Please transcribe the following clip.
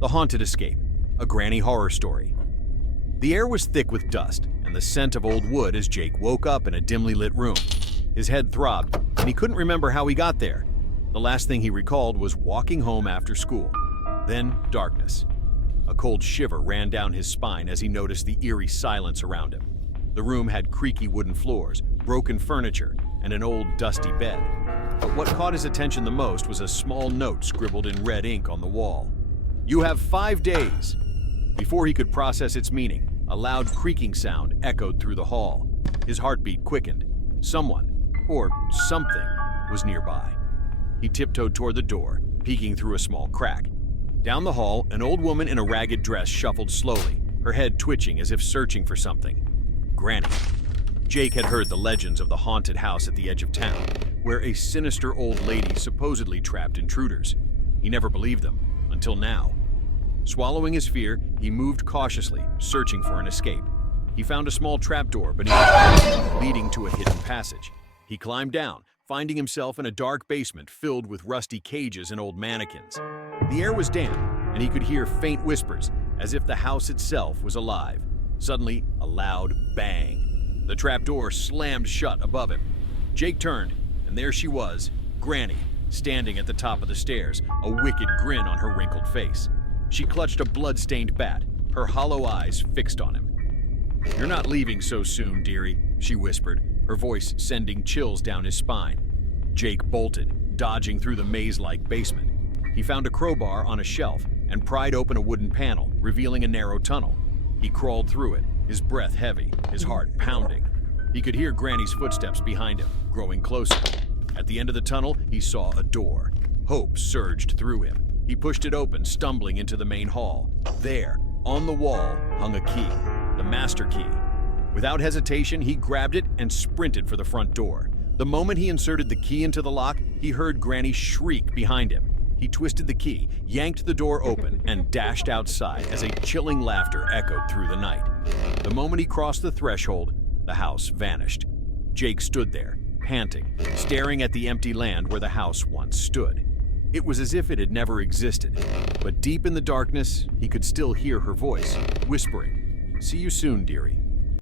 The Haunted Escape, a Granny horror story. The air was thick with dust and the scent of old wood as Jake woke up in a dimly lit room. His head throbbed, and he couldn't remember how he got there. The last thing he recalled was walking home after school. Then, darkness. A cold shiver ran down his spine as he noticed the eerie silence around him. The room had creaky wooden floors, broken furniture, and an old, dusty bed. But what caught his attention the most was a small note scribbled in red ink on the wall. "You have 5 days." Before he could process its meaning, a loud creaking sound echoed through the hall. His heartbeat quickened. Someone, or something, was nearby. He tiptoed toward the door, peeking through a small crack. Down the hall, an old woman in a ragged dress shuffled slowly, her head twitching as if searching for something. Granny. Jake had heard the legends of the haunted house at the edge of town, where a sinister old lady supposedly trapped intruders. He never believed them, until now. Swallowing his fear, he moved cautiously, searching for an escape. He found a small trapdoor beneath the wall, leading to a hidden passage. He climbed down, finding himself in a dark basement filled with rusty cages and old mannequins. The air was damp, and he could hear faint whispers, as if the house itself was alive. Suddenly, a loud bang. The trapdoor slammed shut above him. Jake turned, and there she was, Granny, standing at the top of the stairs, a wicked grin on her wrinkled face. She clutched a blood-stained bat, her hollow eyes fixed on him. "You're not leaving so soon, dearie," she whispered, her voice sending chills down his spine. Jake bolted, dodging through the maze-like basement. He found a crowbar on a shelf and pried open a wooden panel, revealing a narrow tunnel. He crawled through it, his breath heavy, his heart pounding. He could hear Granny's footsteps behind him, growing closer. At the end of the tunnel, he saw a door. Hope surged through him. He pushed it open, stumbling into the main hall. There, on the wall, hung a key, the master key. Without hesitation, he grabbed it and sprinted for the front door. The moment he inserted the key into the lock, he heard Granny shriek behind him. He twisted the key, yanked the door open, and dashed outside as a chilling laughter echoed through the night. The moment he crossed the threshold, the house vanished. Jake stood there, panting, staring at the empty land where the house once stood. It was as if it had never existed, but deep in the darkness, he could still hear her voice, whispering, "See you soon, dearie."